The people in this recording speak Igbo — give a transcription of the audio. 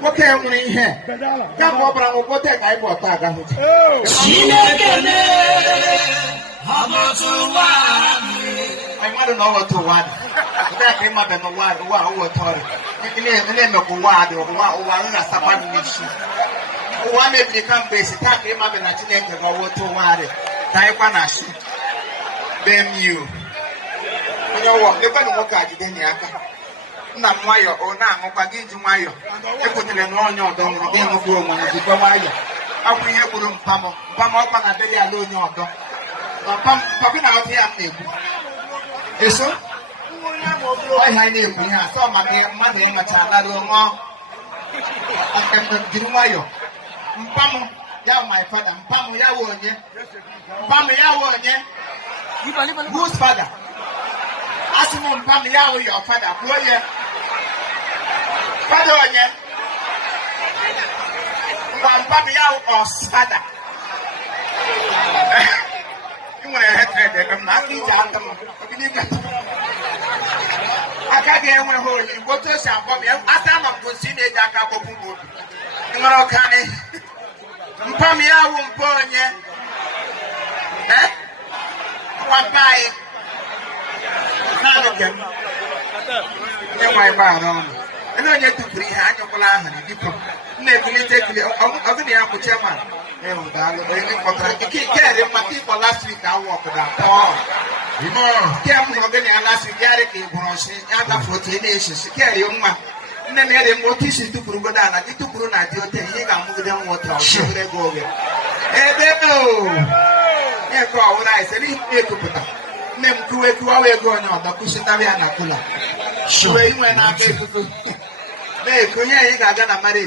nwoke nwere ihe kemgbe ọ bara nwoke ka anyị bụ ọta agaghị mmadụ na ọghọta ụwa dị nke ka ịmabe n'ụwa ọghọta ọrịa na-emekwa ụwa dị ụwa na-asakwa n'isi ụwa mebiri kamgbe esi taa ka ịmabe na Chineke ga ọghọta ụwa dị ka anyịkwa na-asị bemiu onye ọwọ ebe na nwoke a jide na aka nna m nwayọ ọ na-aṅụkwa gị ji nwayọ ekwutere na onye ọdọ nwụrụ gị ṅụgbu onwe na jikwa nwayọ akwụ ihe gburu mpamọ ọkwa na dịrị ala onye ọdọ papi na ọtụ ya na-ekwu eso ọhịa anyị na-ekwu ihe asọ maka mmadụ ịmacha alarụ ṅụọ jiri nwayọ mpamụ ya my father mpamụ ya wụ onye whose father asị m mpamụ ya wụ your father kwuo ya father onye ngwa mpamụ ya wụ us father ị nwere hatred ebe m na aka iji aka m aka ga-enweghị oyi otu esi akpọ m asa nọ m kwụsị na-eji aka akpọpụ m obi ị nwere ọkani mpamụ ya wụ mpa onye nwamba anyị naanị nke m nye nwa ịgba arụ ọnụ ele onye tụpụrụ ihe anyụkwala ahụ na biko m na-ebulite ekele ọgụna ya kwụcha ma kpọtara kere maka ịkpọ last week awụ ọkụda ke m hụrụ gị na ya last week yarị ka ị gwụrụ ọsị ya gafere otu ị na-eshisi kere nwa nne m ere m otu isi tụpụrụ godo ala gị tụpụrụ na dị ote ihe ga-amụgide nwa otu ọsịgide gị oge ebe ego ọwụrụ anyị sere ihe ekupụta nne m kuwa ego onye ọdọ kwụsịtara ya na kula uwe inwe n'aka ekuku na-eku ihe anyị ga-aga na mara